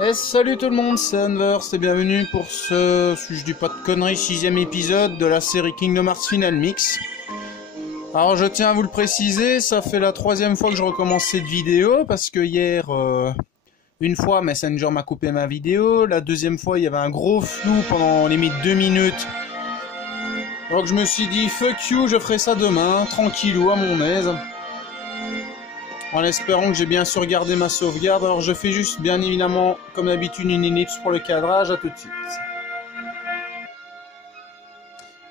Et salut tout le monde, c'est Anverse et bienvenue pour ce, si je dis pas de conneries, 6ème épisode de la série Kingdom Hearts Final Mix. Alors je tiens à vous le préciser, ça fait la 3e fois que je recommence cette vidéo, parce que hier, une fois Messenger m'a coupé ma vidéo, la 2e fois il y avait un gros flou pendant limite 2 minutes. Donc je me suis dit, fuck you, je ferai ça demain, tranquillou, à mon aise. En espérant que j'ai bien sauvegardé ma sauvegarde. Alors je fais juste, bien évidemment, comme d'habitude, une ellipse pour le cadrage. À tout de suite.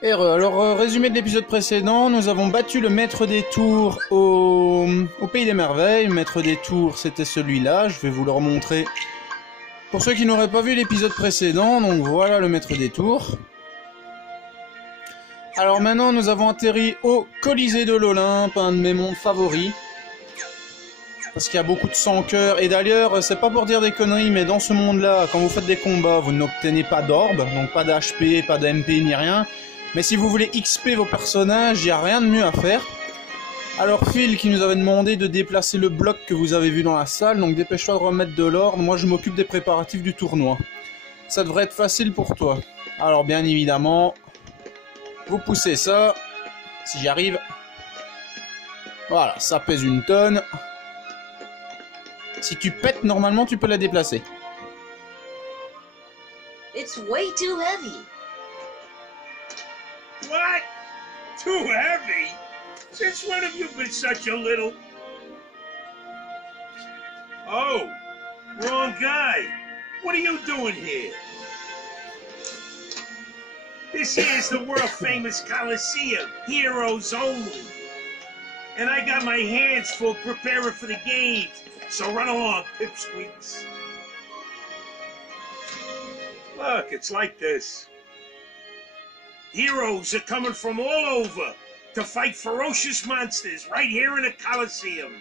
Alors, résumé de l'épisode précédent, nous avons battu le maître des tours au Pays des Merveilles. Le maître des tours, c'était celui-là. Je vais vous le remontrer. Pour ceux qui n'auraient pas vu l'épisode précédent, donc voilà le maître des tours. Alors maintenant, nous avons atterri au Colisée de l'Olympe, un de mes mondes favoris. Parce qu'il y a beaucoup de sans-cœur. Et d'ailleurs, c'est pas pour dire des conneries, mais dans ce monde-là, quand vous faites des combats, vous n'obtenez pas d'orbe, donc pas d'HP, pas d'MP, ni rien. Mais si vous voulez XP vos personnages, il n'y a rien de mieux à faire. Alors Phil qui nous avait demandé de déplacer le bloc que vous avez vu dans la salle, donc dépêche-toi de remettre de l'ordre. Moi je m'occupe des préparatifs du tournoi. Ça devrait être facile pour toi. Alors bien évidemment, vous poussez ça, si j'y arrive. Voilà, ça pèse une tonne. Si tu pètes, normalement, tu peux la déplacer. It's way too heavy. What? Too heavy? Since when have you been such a little... Oh, wrong guy. What are you doing here? This here's the world-famous Coliseum, heroes only. And I got my hands full preparing for the games. So run along, pipsqueaks. Look, it's like this. Heroes are coming from all over to fight ferocious monsters right here in the Coliseum.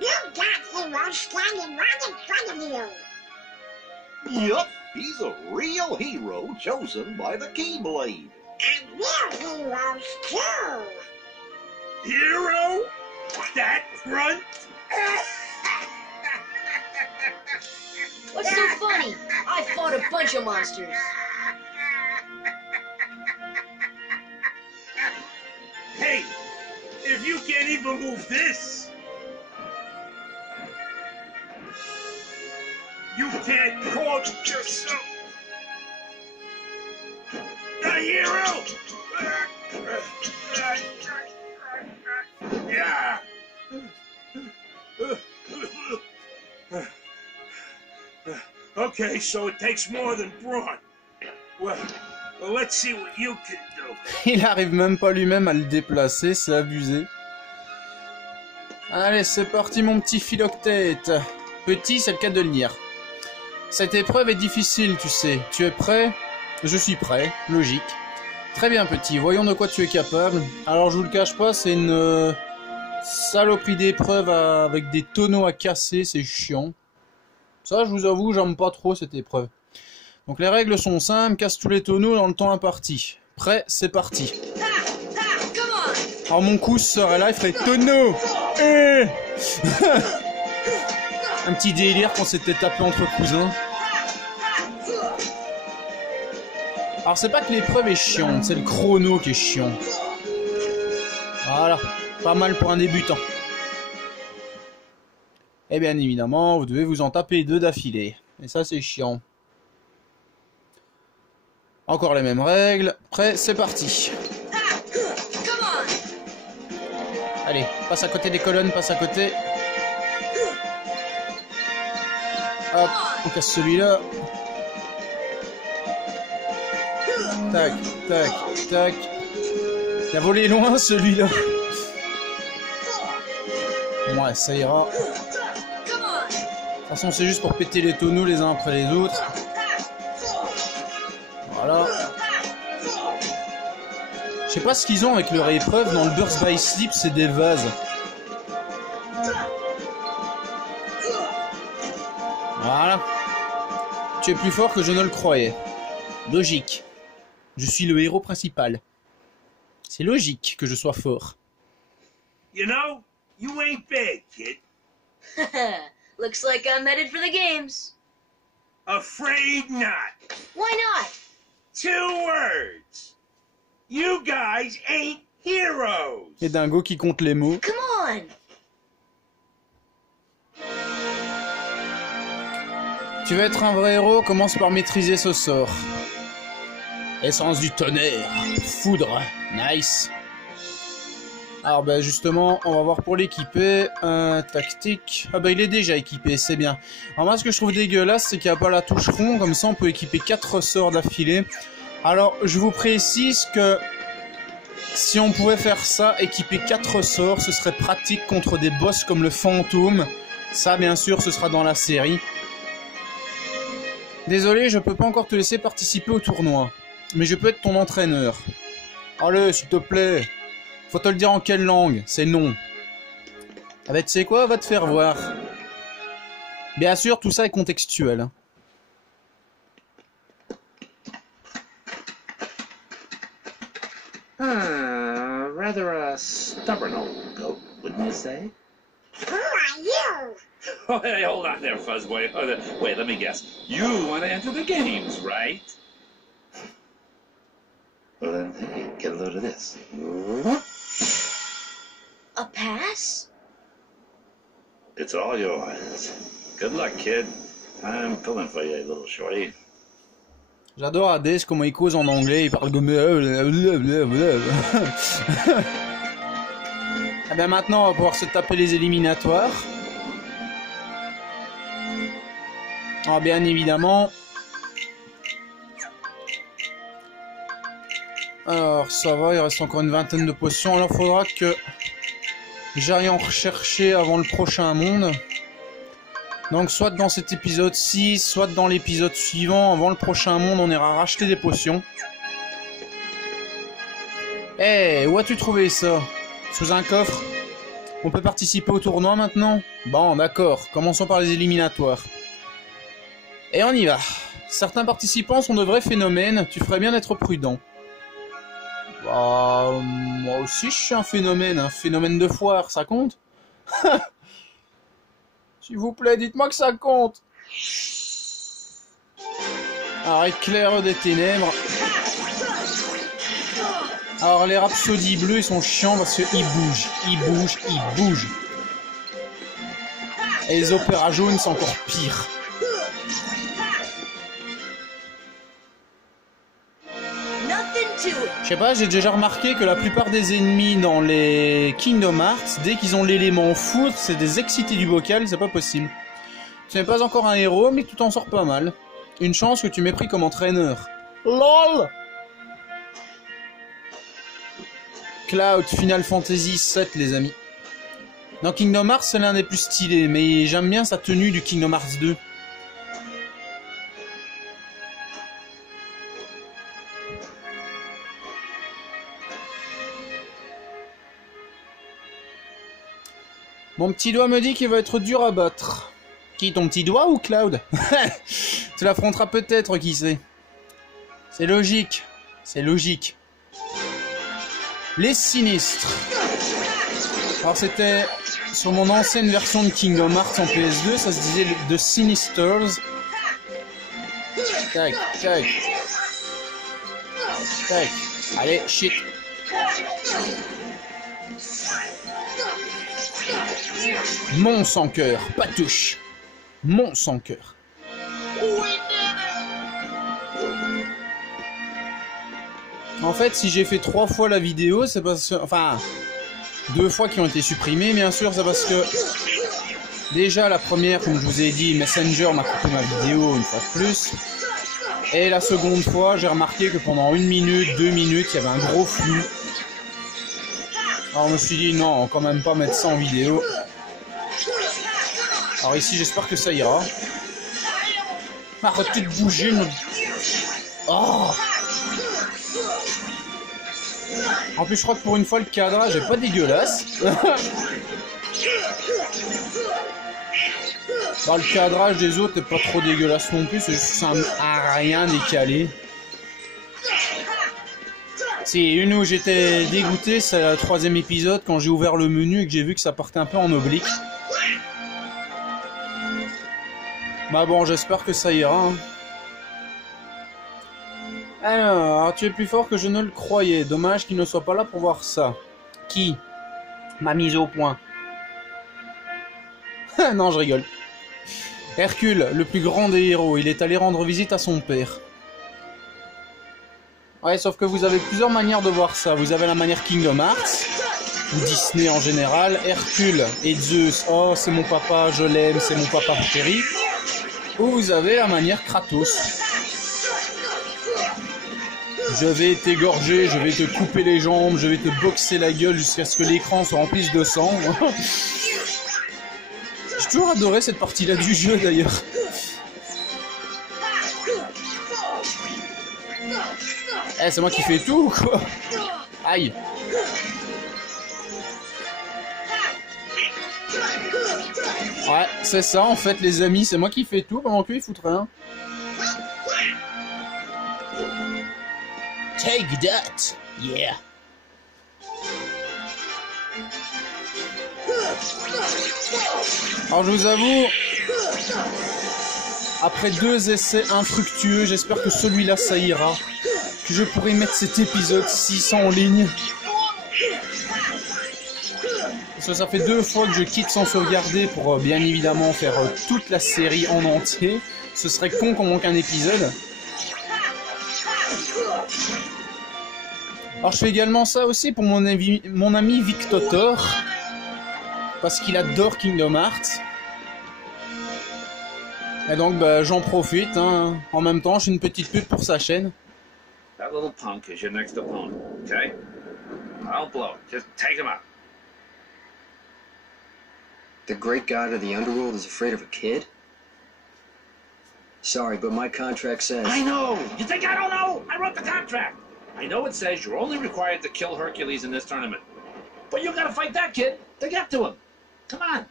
You've got heroes standing right in front of you. Yup, he's a real hero chosen by the Keyblade. And we're heroes too. Hero? That grunt? What's so funny? I fought a bunch of monsters. Hey, if you can't even move this, you can't call yourself a hero! Yeah! Okay, so it takes more than brawn. Well, let's see what you can do. Il arrive même pas lui-même à le déplacer, c'est abusé. Allez, c'est parti mon petit Philoctète. Petit, c'est le cas de le dire. Cette épreuve est difficile, tu sais. Tu es prêt? Je suis prêt, logique. Très bien petit, voyons de quoi tu es capable. Alors je vous le cache pas, c'est une saloperie d'épreuve avec des tonneaux à casser, c'est chiant. Ça je vous avoue, j'aime pas trop cette épreuve. Donc les règles sont simples, casse tous les tonneaux dans le temps imparti. Prêt, c'est parti. Alors mon coup serait là, il ferait tonneau. Un petit délire qu'on s'était tapé entre cousins. Alors c'est pas que l'épreuve est chiante, c'est le chrono qui est chiant. Voilà, pas mal pour un débutant. Et bien évidemment, vous devez vous en taper 2 d'affilée. Et ça c'est chiant. Encore les mêmes règles. Prêt, c'est parti. Allez, passe à côté des colonnes, passe à côté. Hop, on casse celui-là. Tac, tac, tac. Il a volé loin celui-là. Ouais, ça ira. De toute façon, c'est juste pour péter les tonneaux les uns après les autres. Voilà. Je sais pas ce qu'ils ont avec leur épreuve. Dans le Burst by Sleep, c'est des vases. Voilà. Tu es plus fort que je ne le croyais. Logique. Je suis le héros principal. C'est logique que je sois fort. You know, you ain't bad, kid. Looks like I'm headed for the games. Afraid not. Why not? 2 words. You guys ain't heroes. Et Dingo qui compte les mots. Come on. Tu veux être un vrai héros, commence par maîtriser ce sort. Essence du tonnerre. Foudre. Nice. Alors ben justement, on va voir pour l'équiper. Tactique. Ah ben il est déjà équipé, c'est bien. Alors moi ce que je trouve dégueulasse, c'est qu'il n'y a pas la touche rond. Comme ça on peut équiper 4 sorts d'affilée. Alors je vous précise que si on pouvait faire ça, équiper 4 sorts, ce serait pratique contre des boss comme le fantôme. Ça bien sûr ce sera dans la série. Désolé, je peux pas encore te laisser participer au tournoi. Mais je peux être ton entraîneur. Allez, s'il te plaît. Faut te le dire en quelle langue? C'est non. Ah bah tu sais quoi? Va te faire voir. Bien sûr, tout ça est contextuel. Rather a stubborn old goat, wouldn't you say? Who are you? Oh, hey, hold on there, Fuzzboy. Wait, let me guess. You want to enter the games, right? Well, then, hey, get a load of this. A pass? It's all yours. Good luck, kid. I'm pulling for you, little shorty. J'adore Hades, comment il cause en anglais, il parle comme... Ah ben maintenant, on va pouvoir se taper les éliminatoires. Alors bien évidemment... Alors ça va, il reste encore une vingtaine de potions. Alors il faudra que j'aille en rechercher avant le prochain monde. Donc soit dans cet épisode-ci, soit dans l'épisode suivant. Avant le prochain monde, on ira racheter des potions. Eh, où as-tu trouvé ça? Sous un coffre? On peut participer au tournoi maintenant? Bon, d'accord. Commençons par les éliminatoires. Et on y va. Certains participants sont de vrais phénomènes. Tu ferais bien d'être prudent. Bah, moi aussi je suis un phénomène de foire, ça compte? S'il vous plaît, dites-moi que ça compte. Alors, éclaire des ténèbres. Alors, les rhapsodies bleues, ils sont chiants parce qu'ils bougent. Et les opéras jaunes, c'est encore pire. Je sais pas, j'ai déjà remarqué que la plupart des ennemis dans les Kingdom Hearts, dès qu'ils ont l'élément foudre, c'est des excités du bocal, c'est pas possible. Tu n'es pas encore un héros, mais tu t'en sors pas mal. Une chance que tu m'aies pris comme entraîneur. LOL! Cloud, Final Fantasy VII, les amis. Dans Kingdom Hearts, c'est l'un des plus stylés, mais j'aime bien sa tenue du Kingdom Hearts 2. Mon petit doigt me dit qu'il va être dur à battre. Qui, ton petit doigt ou Cloud? Tu l'affronteras peut-être, qui sait. C'est logique. C'est logique. Les sinistres. Alors c'était sur mon ancienne version de Kingdom Hearts en PS2, ça se disait The Sinisters. Tac, tac. Tac. Allez, shit. Mon sans cœur, pas touche. Mon sans cœur. En fait, si j'ai fait 3 fois la vidéo, c'est parce que... Enfin, 2 fois qui ont été supprimées, bien sûr, c'est parce que... Déjà, la première, comme je vous ai dit, Messenger m'a coupé ma vidéo une fois de plus. Et la seconde fois, j'ai remarqué que pendant 1 minute, 2 minutes, il y avait un gros flux. Alors, je me suis dit, non, quand même pas mettre ça en vidéo. Alors ici, j'espère que ça ira. Arrêtez de bouger, Oh! En plus, je crois que pour une fois, le cadrage est pas dégueulasse. Bah, le cadrage des autres est pas trop dégueulasse non plus, c'est juste un rien décalé. Si, une où j'étais dégoûté, c'est le 3e épisode, quand j'ai ouvert le menu et que j'ai vu que ça partait un peu en oblique. Bah bon, j'espère que ça ira. Hein. Alors, tu es plus fort que je ne le croyais. Dommage qu'il ne soit pas là pour voir ça. Qui m'a mise au point? Non, je rigole. Hercule, le plus grand des héros, il est allé rendre visite à son père. Ouais, sauf que vous avez plusieurs manières de voir ça. Vous avez la manière Kingdom Hearts, ou Disney en général. Hercule et Zeus, oh c'est mon papa, je l'aime, c'est mon papa préféré. Ou vous avez la manière Kratos. Je vais t'égorger, je vais te couper les jambes, je vais te boxer la gueule jusqu'à ce que l'écran se remplisse de sang. J'ai toujours adoré cette partie-là du jeu d'ailleurs. Eh, c'est moi qui fais tout ou quoi? Aïe. Ouais, c'est ça en fait les amis, c'est moi qui fais tout pendant que lui il fout rien. Take that, yeah. Alors je vous avoue, après 2 essais infructueux, j'espère que celui-là ça ira. Que je pourrai mettre cet épisode 600 en ligne. Parce que ça fait 2 fois que je quitte sans sauvegarder pour bien évidemment faire toute la série en entier. Ce serait con qu'on manque un épisode. Alors je fais également ça aussi pour mon ami Victotor. Parce qu'il adore Kingdom Hearts. Et donc bah, j'en profite. Hein. En même temps, je fais une petite pub pour sa chaîne. That little punk is your next opponent, okay? I'll blow it. Just take him out. The great god of the underworld is afraid of a kid? Sorry, but my contract says... I know! You think I don't know? I wrote the contract! I know it says you're only required to kill Hercules in this tournament. But you gotta fight that kid to get to him. Come on.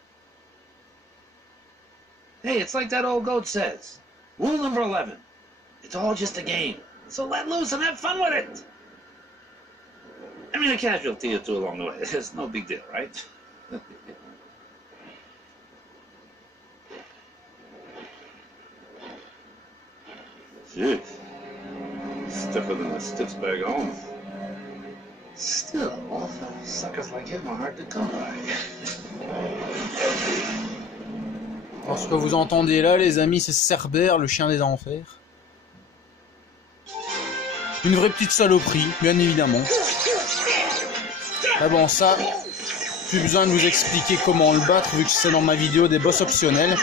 Hey, it's like that old goat says. Rule number 11. It's all just a game. So let loose and have fun with it. I mean, a casualty or two along the way. It's no big deal, right? Jeez. Stiffer than a stiff's bag home. Still, suckers like him are hard to come by. Alors, ce que vous entendez là, les amis, c'est Cerbère, le chien des enfers. Une vraie petite saloperie, bien évidemment. Mais bon, ça, plus besoin de vous expliquer comment le battre, vu que c'est dans ma vidéo des boss optionnels.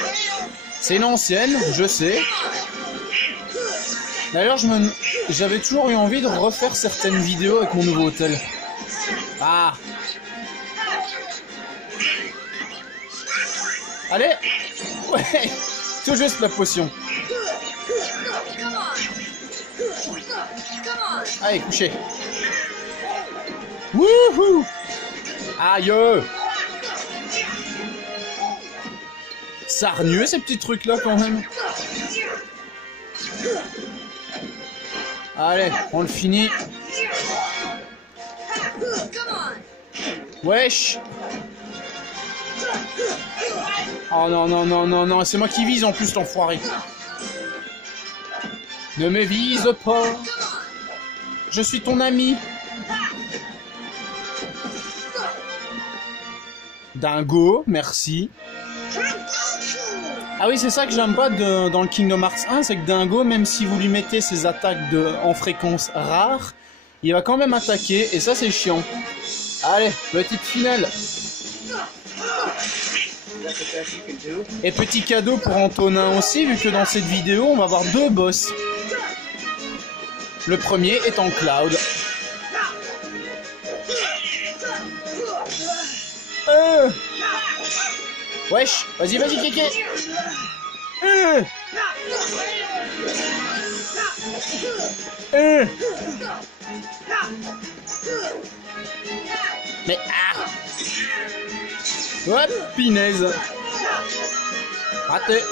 C'est une ancienne, je sais. D'ailleurs, j'avais toujours eu envie de refaire certaines vidéos avec mon nouveau hôtel. Ah! Allez! Ouais! Tout juste la potion. Allez, couchez. Wouhou! Aïe! Sarnieux ces petits trucs là quand même. Allez, on le finit. Wesh! Oh non, non, non, non, non, c'est moi qui vise en plus, l'enfoiré. Ne me vise pas. Je suis ton ami. Dingo, merci. Ah oui, c'est ça que j'aime pas dans le Kingdom Hearts 1, c'est que Dingo, même si vous lui mettez ses attaques en fréquence rare, il va quand même attaquer, et ça c'est chiant. Allez, petite finale. Et petit cadeau pour Antonin aussi, vu que dans cette vidéo, on va avoir 2 boss. Le premier étant Cloud. Wesh, vas-y, vas-y, Kéké. Mais ah. Hop, pinaise. Raté.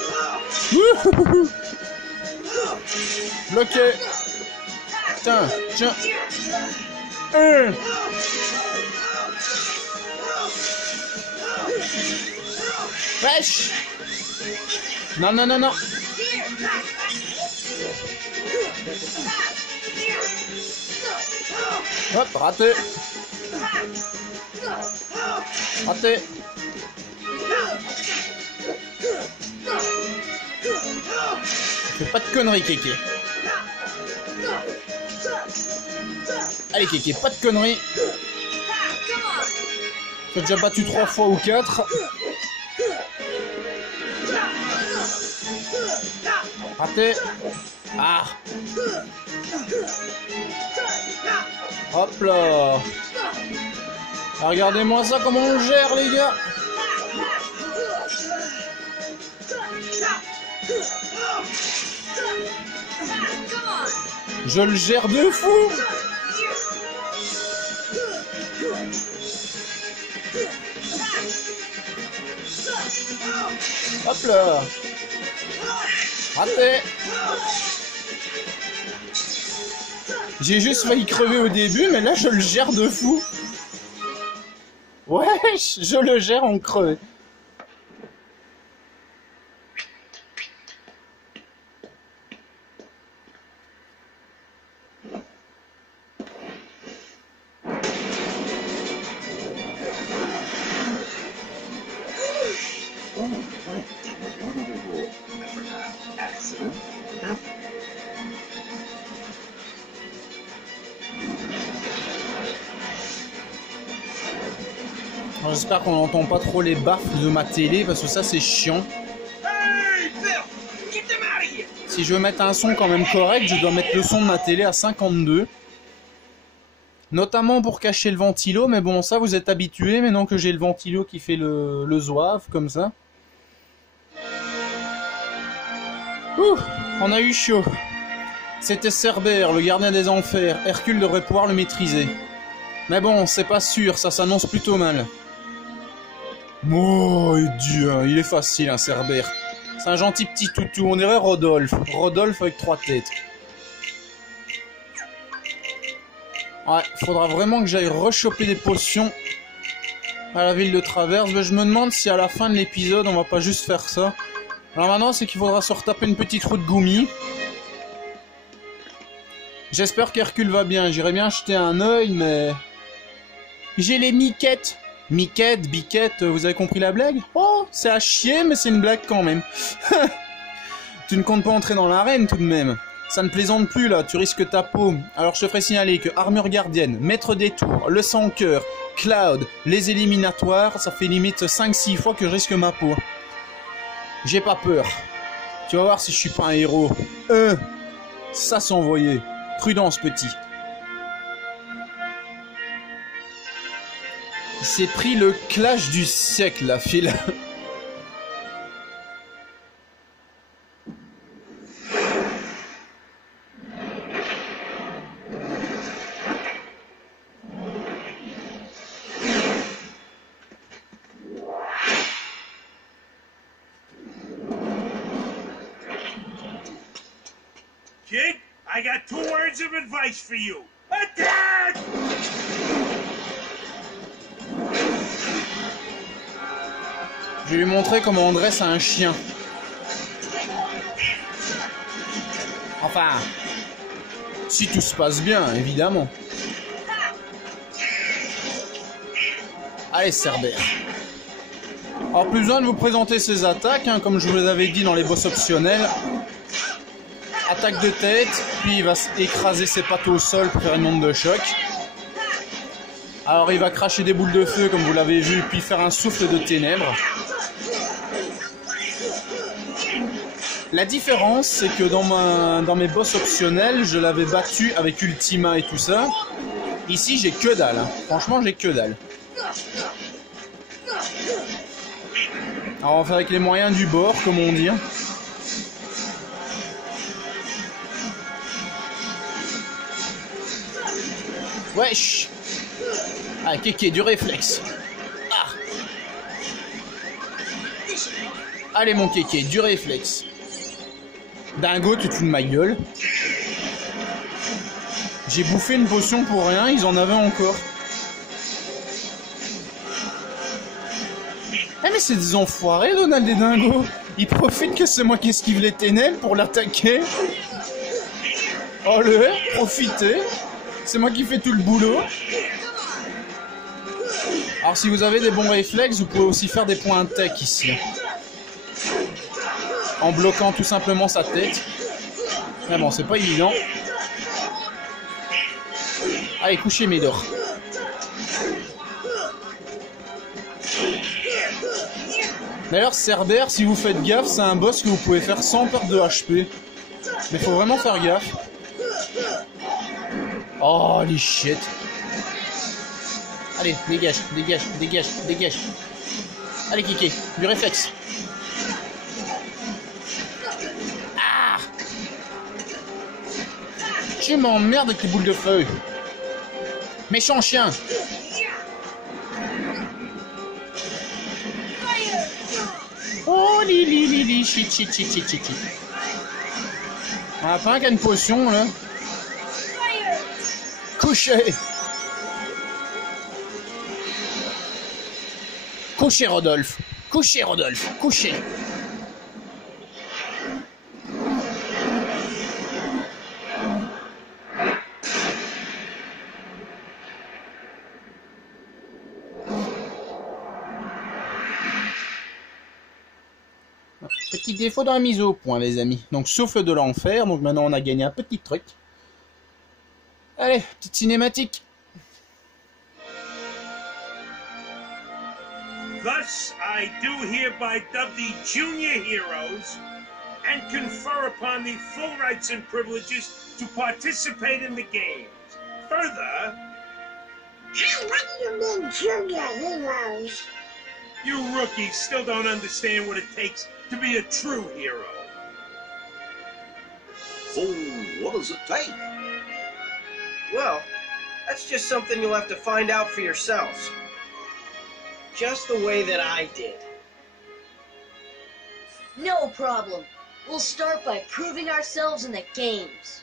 Bloqué. Tiens, tiens. Wesh. Non, non, non, non. Hop, raté. Raté. Fais pas de conneries, Kéké. Allez, Kéké, pas de conneries. Tu as déjà battu 3 fois ou 4. Raté. Ah. Hop là. Ah, regardez-moi ça, comment on gère, les gars. Je le gère de fou. Hop là. Raté. J'ai juste failli crever au début, mais là je le gère de fou. Ouais, je le gère en creux. J'espère qu'on n'entend pas trop les baffes de ma télé parce que ça c'est chiant. Si je veux mettre un son quand même correct, je dois mettre le son de ma télé à 52. Notamment pour cacher le ventilo, mais bon ça vous êtes habitués maintenant que j'ai le ventilo qui fait le zouave comme ça. Ouh, on a eu chaud. C'était Cerbère, le gardien des enfers. Hercule devrait pouvoir le maîtriser. Mais bon, c'est pas sûr, ça s'annonce plutôt mal. Oh, Dieu, il est facile, un Cerbère. C'est un gentil petit toutou, on dirait Rodolphe. Rodolphe avec 3 têtes. Ouais, faudra vraiment que j'aille rechoper des potions à la ville de Traverse. Mais je me demande si à la fin de l'épisode, on va pas juste faire ça. Alors maintenant, c'est qu'il faudra se retaper une petite roue de Goumi. J'espère qu'Hercule va bien. J'irais bien jeter un œil, mais... J'ai les miquettes. Miquette, biquette, vous avez compris la blague? Oh, c'est à chier, mais c'est une blague quand même. Tu ne comptes pas entrer dans l'arène tout de même. Ça ne plaisante plus là, tu risques ta peau. Alors je te ferai signaler que armure gardienne, maître des tours, le sans-cœur, Cloud, les éliminatoires, ça fait limite 5-6 fois que je risque ma peau. J'ai pas peur. Tu vas voir si je suis pas un héros. Ça s'est envoyé. Prudence petit. Il s'est pris le clash du siècle, la file. Kid, I got 2 words of advice for you. Attack! Je vais lui montrer comment on dresse un chien. Enfin, si tout se passe bien, évidemment. Allez, Cerbère. Alors, plus besoin de vous présenter ses attaques, hein, comme je vous l'avais dit dans les boss optionnels. Attaque de tête, puis il va écraser ses pattes au sol pour faire une onde de choc. Alors il va cracher des boules de feu comme vous l'avez vu, puis faire un souffle de ténèbres. La différence, c'est que dans mes boss optionnels, je l'avais battu avec Ultima et tout ça. Ici, j'ai que dalle. Hein. Franchement, j'ai que dalle. Alors on va faire avec les moyens du bord, comme on dit. Wesh. Ah, Kéké, du réflexe. Ah. Allez, mon Kéké, du réflexe. Dingo, tu te fous de ma gueule. J'ai bouffé une potion pour rien, ils en avaient encore. Eh mais c'est des enfoirés, Donald et Dingo. Il profite que c'est moi qui esquive les ténèbres pour l'attaquer. Oh le profitez. C'est moi qui fais tout le boulot. Alors si vous avez des bons réflexes, vous pouvez aussi faire des points de tech ici. En bloquant tout simplement sa tête. Mais bon, c'est pas évident. Allez, couchez Médor. D'ailleurs, Cerber, si vous faites gaffe, c'est un boss que vous pouvez faire sans perdre de HP. Mais faut vraiment faire gaffe. Oh, les shit. Allez, dégage, dégage, dégage, dégage. Allez, Kiki, du réflexe. Ah! Tu m'emmerdes avec tes boules de feu. Méchant chien. Oh, li, shit, shit, shit, shit, shit. On a pas un qui a une potion, là. Couchez. Couchez, Rodolphe. Couchez, Rodolphe. Couchez. Petit défaut dans la mise au point, les amis. Donc, souffle de l'enfer. Donc, maintenant, on a gagné un petit truc. Allez, petite cinématique. Thus, I do hereby dub the junior heroes and confer upon the full rights and privileges to participate in the games. Further, Hey, what do you mean, junior heroes? you rookies still don't understand what it takes to be a true hero. So, what does it take? Well, that's just something you'll have to find out for yourselves. Just the way that I did. No problem. We'll start by proving ourselves in the games.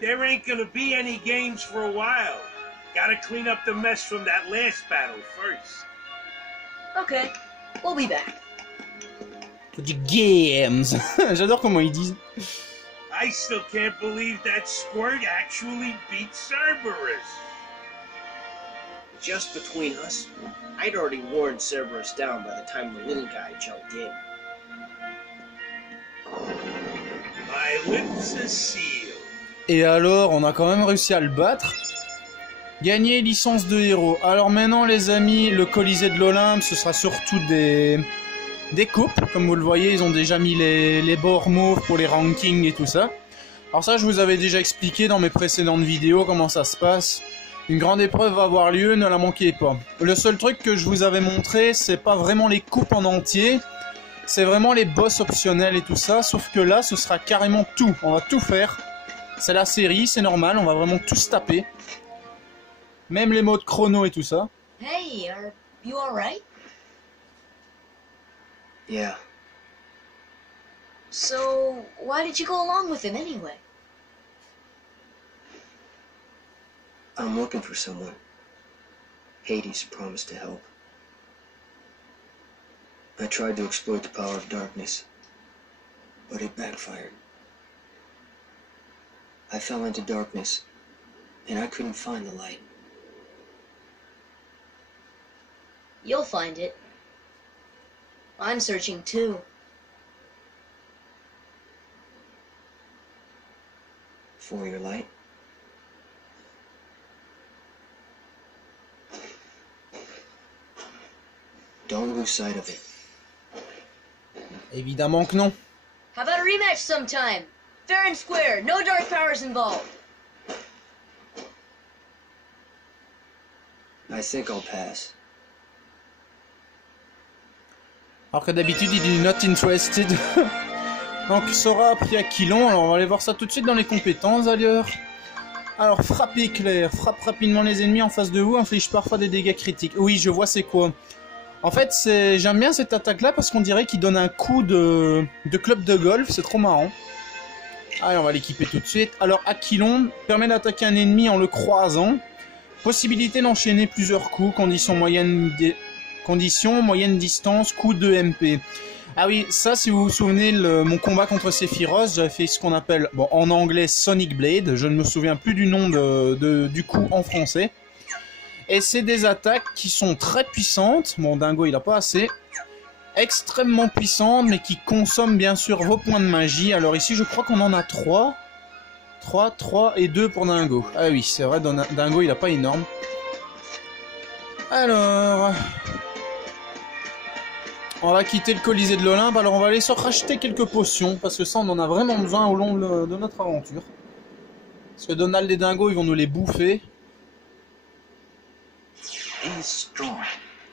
There ain't gonna be any games for a while. Gotta clean up the mess from that last battle first. Okay, we'll be back. Du games. J'adore comment ils disent. I still can't believe that Squirt actually beat Cerberus. Just between us, I'd already worn Cerberus down by the time the little guy jumped in. My lips are sealed. Et alors, on a quand même réussi à le battre. Gagner licence de héros. Alors maintenant, les amis, le Colisée de l'Olympe, ce sera surtout des coupes. Comme vous le voyez, ils ont déjà mis les bords mauves pour les rankings et tout ça. Alors ça, je vous avais déjà expliqué dans mes précédentes vidéos comment ça se passe. Une grande épreuve va avoir lieu, ne la manquez pas. Le seul truc que je vous avais montré, c'est pas vraiment les coupes en entier. C'est vraiment les boss optionnels et tout ça. Sauf que là, ce sera carrément tout. On va tout faire. C'est la série, c'est normal, on va vraiment tous taper. Même les modes chrono et tout ça. Hey, are you alright? Yeah. So, why did you go along with him anyway? I'm looking for someone. Hades promised to help. I tried to exploit the power of darkness, but it backfired. I fell into darkness, and I couldn't find the light. You'll find it. I'm searching too. For your light? Don't lose sight of it. Évidemment que non. How about a rematch sometime? Fair and square, no dark powers involved. I think I'll pass. Alors que d'habitude il dit not interested. Donc Sora a pris Aquilon, alors on va aller voir ça tout de suite dans les compétences d'ailleurs. Alors frappe éclair, frappe rapidement les ennemis en face de vous, inflige parfois des dégâts critiques. Oui, je vois c'est quoi. En fait, j'aime bien cette attaque là parce qu'on dirait qu'il donne un coup de club de golf, c'est trop marrant. Allez, on va l'équiper tout de suite. Alors Aquilon permet d'attaquer un ennemi en le croisant. Possibilité d'enchaîner plusieurs coups, condition Condition, moyenne distance, coût de MP. Ah oui, ça, si vous vous souvenez, mon combat contre Sephiroth, j'avais fait ce qu'on appelle, bon, en anglais, Sonic Blade. Je ne me souviens plus du nom du coup en français. Et c'est des attaques qui sont très puissantes. Bon, Dingo, il a pas assez. Extrêmement puissantes, mais qui consomment bien sûr vos points de magie. Alors ici, je crois qu'on en a 3. 3 et 2 pour Dingo. Ah oui, c'est vrai, Dingo, il a pas énorme. Alors... on va quitter le Colisée de l'Olympe, alors on va aller se racheter quelques potions, parce que ça on en a vraiment besoin au long de notre aventure. Parce que Donald et Dingo, ils vont nous les bouffer. He's strong.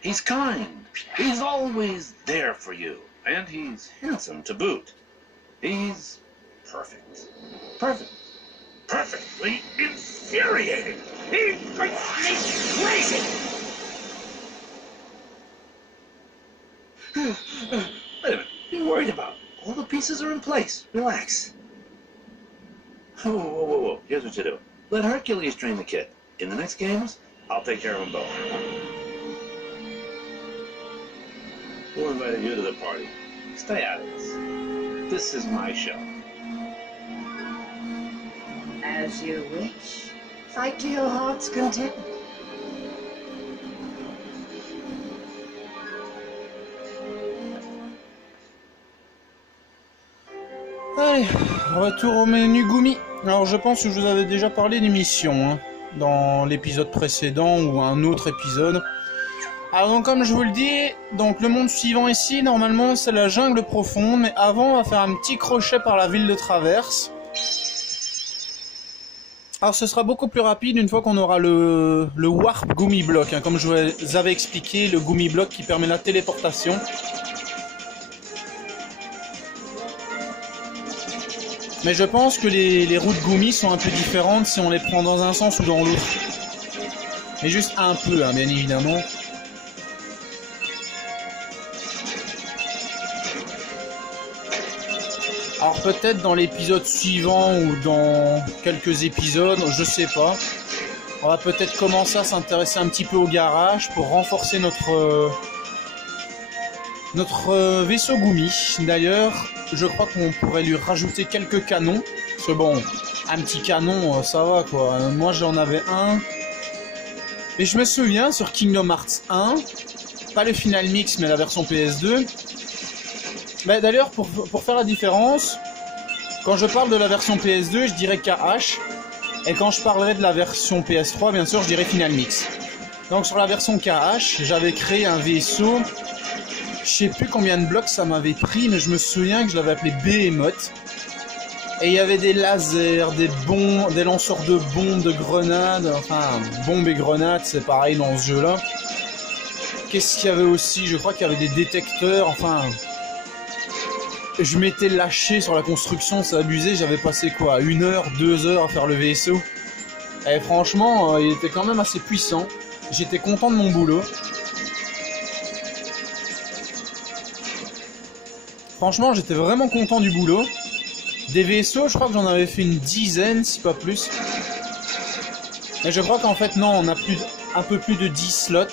He's kind. He's always there for you. And he's handsome to boot. He's perfect. Perfect. Perfectly infuriating. He makes me crazy. Wait a minute. What are you worried about? All the pieces are in place. Relax. Whoa. Here's what you do. Let Hercules train the kid. In the next games, I'll take care of them both. Who invited you to the party? Stay out of this. This is my show. As you wish. Fight to your heart's content. Allez, retour au menu Gumi. Alors je pense que je vous avais déjà parlé des missions, hein, dans l'épisode précédent ou un autre épisode. Alors donc comme je vous le dis, donc le monde suivant ici, normalement c'est la jungle profonde, mais avant on va faire un petit crochet par la ville de Traverse. Alors ce sera beaucoup plus rapide une fois qu'on aura le Warp Gumi Block, hein, comme je vous avais expliqué, le Gumi Block qui permet la téléportation. Mais je pense que les routes Gumi sont un peu différentes si on les prend dans un sens ou dans l'autre. Mais juste un peu, hein, bien évidemment. Alors peut-être dans l'épisode suivant ou dans quelques épisodes, je sais pas. On va peut-être commencer à s'intéresser un petit peu au garage pour renforcer notre vaisseau Gumi. D'ailleurs, je crois qu'on pourrait lui rajouter quelques canons. Parce que bon, un petit canon, ça va quoi. Moi j'en avais un. Et je me souviens sur Kingdom Hearts 1, pas le Final Mix mais la version PS2. Bah, d'ailleurs, pour faire la différence, quand je parle de la version PS2, je dirais KH. Et quand je parlerai de la version PS3, bien sûr, je dirais Final Mix. Donc sur la version KH, j'avais créé un vaisseau. Je sais plus combien de blocs ça m'avait pris, mais je me souviens que je l'avais appelé Behemoth. Et il y avait des lasers, des lanceurs de bombes, de grenades. Enfin, bombes et grenades, c'est pareil dans ce jeu-là. Qu'est-ce qu'il y avait aussi? Je crois qu'il y avait des détecteurs, enfin... Je m'étais lâché sur la construction, c'est abusé, j'avais passé quoi, 1 heure, 2 heures à faire le vaisseau. Et franchement, il était quand même assez puissant. J'étais content de mon boulot. Franchement, j'étais vraiment content du boulot. Des vaisseaux, je crois que j'en avais fait une dizaine, si pas plus. Mais je crois qu'en fait, non, on a un peu plus de 10 slots.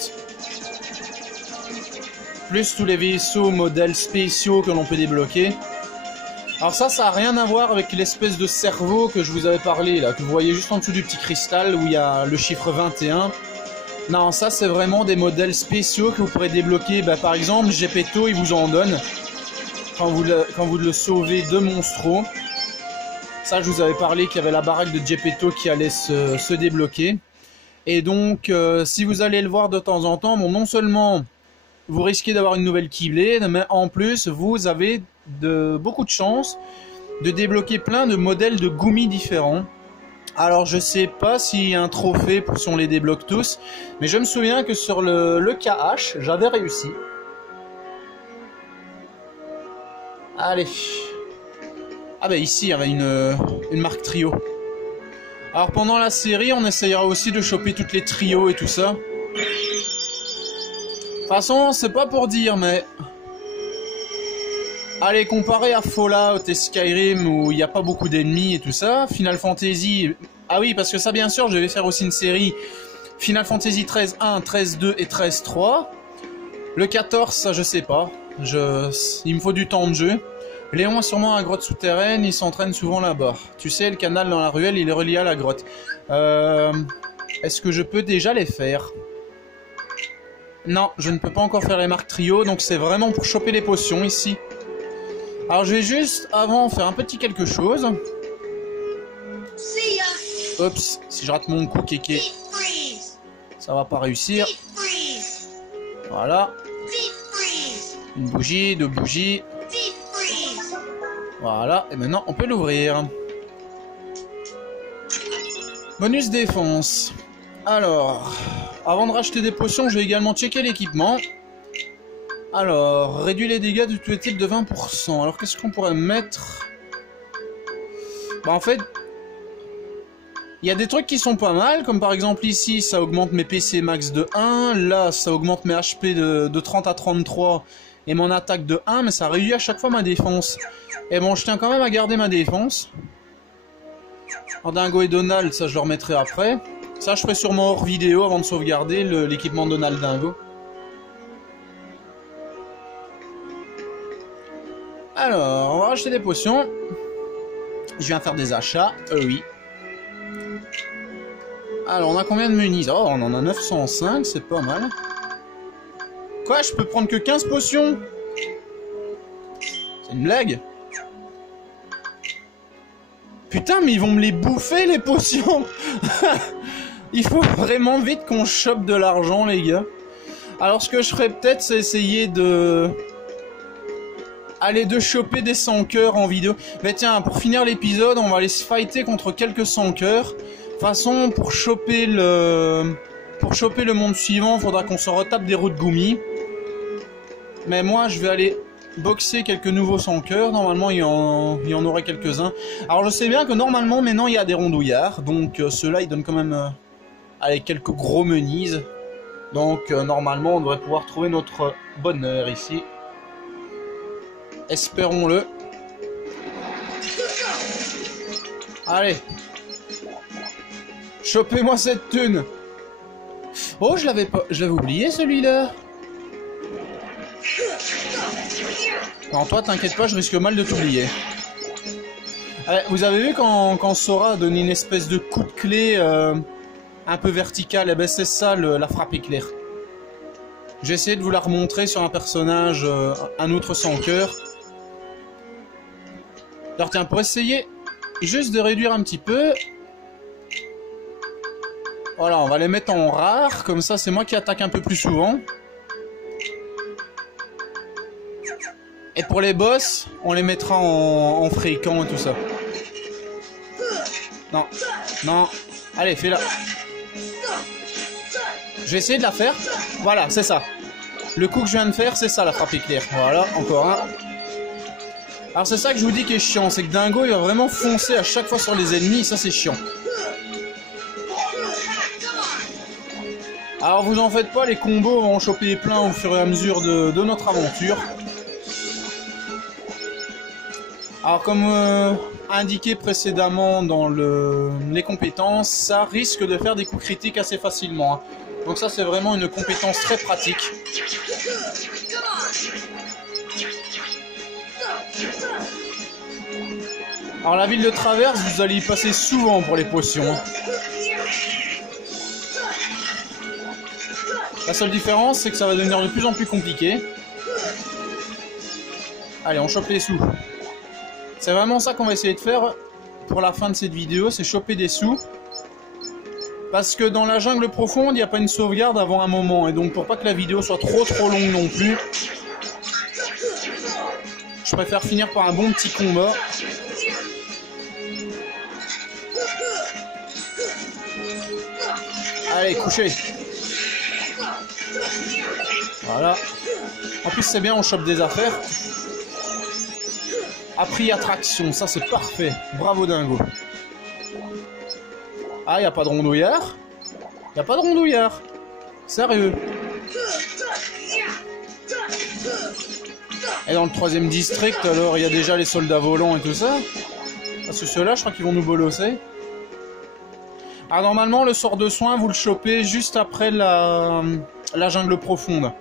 Plus tous les vaisseaux modèles spéciaux que l'on peut débloquer. Alors ça n'a rien à voir avec l'espèce de cerveau que je vous avais parlé là, que vous voyez juste en dessous du petit cristal où il y a le chiffre 21. Non, ça c'est vraiment des modèles spéciaux que vous pourrez débloquer. Bah, par exemple, Geppetto, il vous en donne quand vous le sauvez de Monstro. Ça, je vous avais parlé qu'il y avait la baraque de Geppetto qui allait se débloquer. Et donc, si vous allez le voir de temps en temps, bon, non seulement... vous risquez d'avoir une nouvelle Keyblade, mais en plus, vous avez beaucoup de chance de débloquer plein de modèles de Gumi différents. Alors, je sais pas s'il y a un trophée pour si on les débloque tous, mais je me souviens que sur le KH, j'avais réussi. Allez. Ah bah ici, il y avait une marque trio. Alors, pendant la série, on essayera aussi de choper toutes les trios et tout ça. De toute façon, c'est pas pour dire, mais... allez, comparé à Fallout et Skyrim, où il n'y a pas beaucoup d'ennemis et tout ça, Final Fantasy... ah oui, parce que ça, bien sûr, je vais faire aussi une série Final Fantasy 13.1, 13.2 et 13.3. Le 14, ça je sais pas. Il me faut du temps de jeu. Léon est sûrement à la grotte souterraine, il s'entraîne souvent là-bas. Tu sais, le canal dans la ruelle, il est relié à la grotte. Est-ce que je peux déjà les faire? Non, je ne peux pas encore faire les marques trio, donc c'est vraiment pour choper les potions ici. Alors je vais juste, avant, faire un petit quelque chose. Oups, si je rate mon coup, kéké, ça va pas réussir. Voilà. Une bougie, deux bougies. Voilà, et maintenant on peut l'ouvrir. Bonus défense. Alors, avant de racheter des potions, je vais également checker l'équipement. Alors, réduit les dégâts de tous les types de 20%. Alors, qu'est-ce qu'on pourrait mettre? Bah, en fait, il y a des trucs qui sont pas mal, comme par exemple ici, ça augmente mes PC max de 1. Là, ça augmente mes HP de 30 à 33 et mon attaque de 1, mais ça réduit à chaque fois ma défense. Et bon, je tiens quand même à garder ma défense. Alors, Dingo et Donald, ça je le remettrai après. Ça, je ferai sûrement hors vidéo avant de sauvegarder l'équipement Donald Dingo. Alors, on va racheter des potions. Je viens faire des achats. Oui. Alors, on a combien de menus? Oh, on en a 905, c'est pas mal. Quoi? Je peux prendre que 15 potions? C'est une blague? Putain, mais ils vont me les bouffer, les potions. Il faut vraiment vite qu'on chope de l'argent, les gars. Alors, ce que je ferais peut-être, c'est essayer de... de choper des 100 cœurs en vidéo. Mais tiens, pour finir l'épisode, on va aller se fighter contre quelques 100 cœurs. De toute façon, pour choper le monde suivant, il faudra qu'on se retape des routes Gumi. Mais moi, je vais aller boxer quelques nouveaux 100 cœurs. Normalement, il y en aurait quelques-uns. Alors, je sais bien que normalement, maintenant, il y a des rondouillards. Donc, ceux-là, ils donnent quand même quelques gros menises. Donc, normalement, on devrait pouvoir trouver notre bonheur ici. Espérons-le. Allez. Chopez-moi cette thune. Oh, je l'avais oublié celui-là. Non, toi, t'inquiète pas, je risque mal de t'oublier. Vous avez vu quand Sora a donné une espèce de coup de clé un peu vertical? Eh ben, c'est ça la frappe éclair. J'ai essayé de vous la remontrer sur un personnage, un autre sans cœur. Alors tiens, pour essayer juste de réduire un petit peu... Voilà, on va les mettre en rare, comme ça c'est moi qui attaque un peu plus souvent. Et pour les boss, on les mettra en fréquent et tout ça. Non, non, allez, fais-la. Je vais essayer de la faire. Voilà, c'est ça. Le coup que je viens de faire, c'est ça la frappe éclair. Voilà, encore un. Alors c'est ça que je vous dis qui est chiant, c'est que Dingo il va vraiment foncer à chaque fois sur les ennemis, ça c'est chiant. Alors vous en faites pas, les combos vont en choper plein au fur et à mesure de notre aventure. Alors comme indiqué précédemment dans les compétences, ça risque de faire des coups critiques assez facilement. Hein. Donc ça c'est vraiment une compétence très pratique. Alors la ville de Traverse, vous allez y passer souvent pour les potions. La seule différence, c'est que ça va devenir de plus en plus compliqué. Allez, on chope les sous. C'est vraiment ça qu'on va essayer de faire pour la fin de cette vidéo, c'est choper des sous. Parce que dans la jungle profonde, il n'y a pas une sauvegarde avant un moment. Et donc pour pas que la vidéo soit trop longue non plus, je préfère finir par un bon petit combat. Allez, couchez. Voilà. En plus c'est bien, on chope des affaires. Appris attraction, ça c'est parfait. Bravo Dingo. Ah, y a pas de rondouillard? Y a pas de rondouillard. Sérieux. Et dans le 3e district, alors il y a déjà les soldats volants et tout ça. Parce que ceux-là, je crois qu'ils vont nous bolosser. Alors normalement, le sort de soin, vous le chopez juste après la jungle profonde.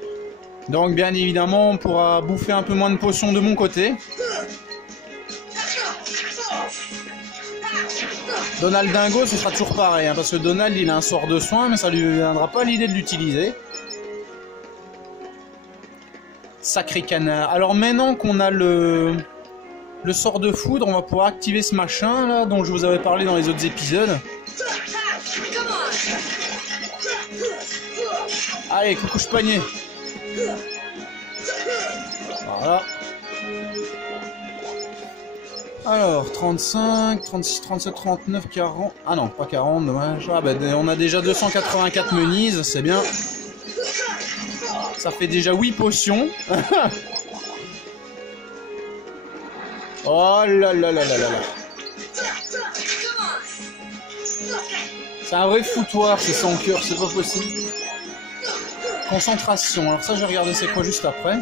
Donc bien évidemment, on pourra bouffer un peu moins de potions de mon côté. Donald Dingo, ce sera toujours pareil, hein, parce que Donald, il a un sort de soin, mais ça lui viendra pas l'idée de l'utiliser. Sacré canard. Alors maintenant qu'on a le sort de foudre, on va pouvoir activer ce machin là, dont je vous avais parlé dans les autres épisodes. Allez, coucou panier. Voilà. Alors, 35, 36, 37, 39, 40... Ah non, pas 40, dommage. Ah bah, on a déjà 284 menises, c'est bien. Ça fait déjà 8 potions. Oh là là là là là là. C'est un vrai foutoir, ces 100 cœurs, c'est pas possible. Concentration, alors ça, je vais regarder c'est quoi juste après.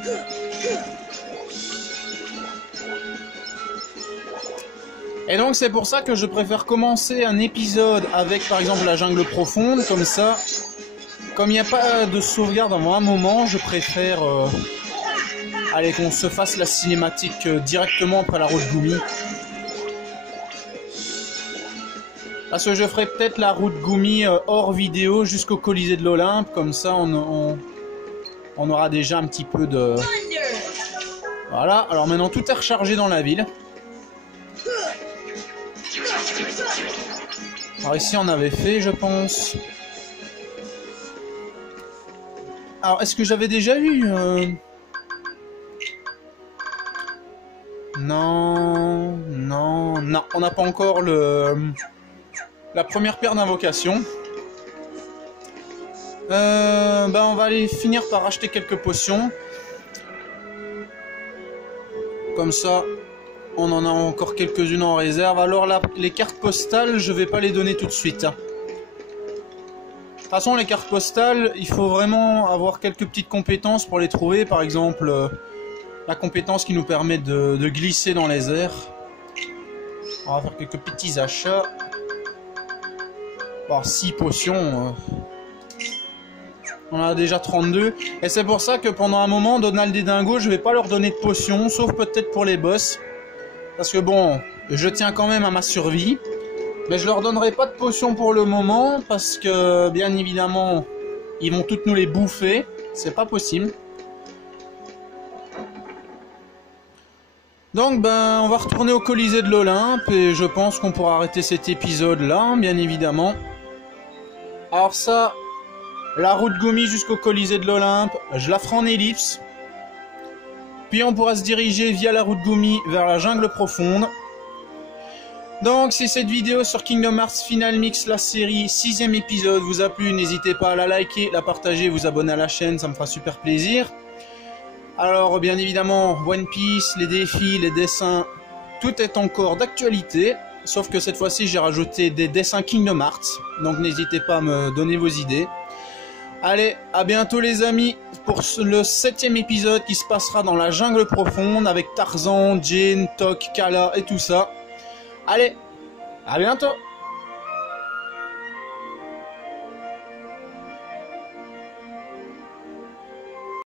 Et donc c'est pour ça que je préfère commencer un épisode avec par exemple la jungle profonde, comme ça, comme il n'y a pas de sauvegarde avant un moment, je préfère allez, qu'on se fasse la cinématique directement après la route Gumi. Parce que je ferai peut-être la route Gumi hors vidéo jusqu'au Colisée de l'Olympe, comme ça on aura déjà un petit peu de... Voilà, alors maintenant tout est rechargé dans la ville. Alors ici on avait fait, je pense. Alors est-ce que j'avais déjà eu Non, non, non, on n'a pas encore la première paire d'invocations. Ben on va aller finir par acheter quelques potions. Comme ça, on en a encore quelques-unes en réserve. Alors là, les cartes postales, je vais pas les donner tout de suite. De toute façon, les cartes postales, il faut vraiment avoir quelques petites compétences pour les trouver. Par exemple, la compétence qui nous permet de glisser dans les airs. On va faire quelques petits achats. Bon, 6 potions. On en a déjà 32. Et c'est pour ça que pendant un moment, Donald et Dingo, je vais pas leur donner de potions, sauf peut-être pour les boss. Parce que bon, je tiens quand même à ma survie. Mais je leur donnerai pas de potions pour le moment, parce que bien évidemment, ils vont toutes nous les bouffer. C'est pas possible. Donc ben, on va retourner au Colisée de l'Olympe, et je pense qu'on pourra arrêter cet épisode là, bien évidemment. Alors ça, la route Gumi jusqu'au Colisée de l'Olympe, je la ferai en ellipse. Puis on pourra se diriger via la route Gumi vers la jungle profonde. Donc si cette vidéo sur Kingdom Hearts Final Mix, la série 6e épisode vous a plu, n'hésitez pas à la liker, la partager, vous abonner à la chaîne, ça me fera super plaisir. Alors bien évidemment, One Piece, les défis, les dessins, tout est encore d'actualité. Sauf que cette fois-ci j'ai rajouté des dessins Kingdom Hearts. Donc n'hésitez pas à me donner vos idées. Allez, à bientôt les amis pour le 7e épisode qui se passera dans la jungle profonde avec Tarzan, Jane, Tok, Kala et tout ça. Allez, à bientôt!